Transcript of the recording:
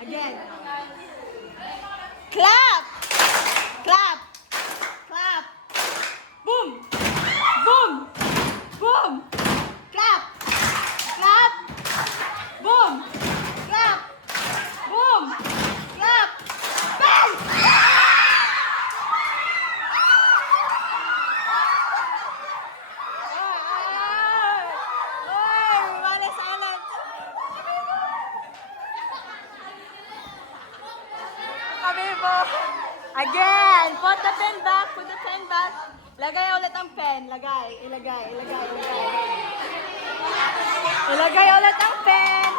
Again. Clap! Clap! Clap! Boom! Boom! Boom! Clap! Clap! Boom! Clap! Boom! Clap! Bang! Oy! Wala silent! Kami po! Again! Put the pen back! Put the pen back! Lagay ulit ang pen. Lagay. Ilagay. Ilagay. Ilagay. Ilagay ulit ang pen.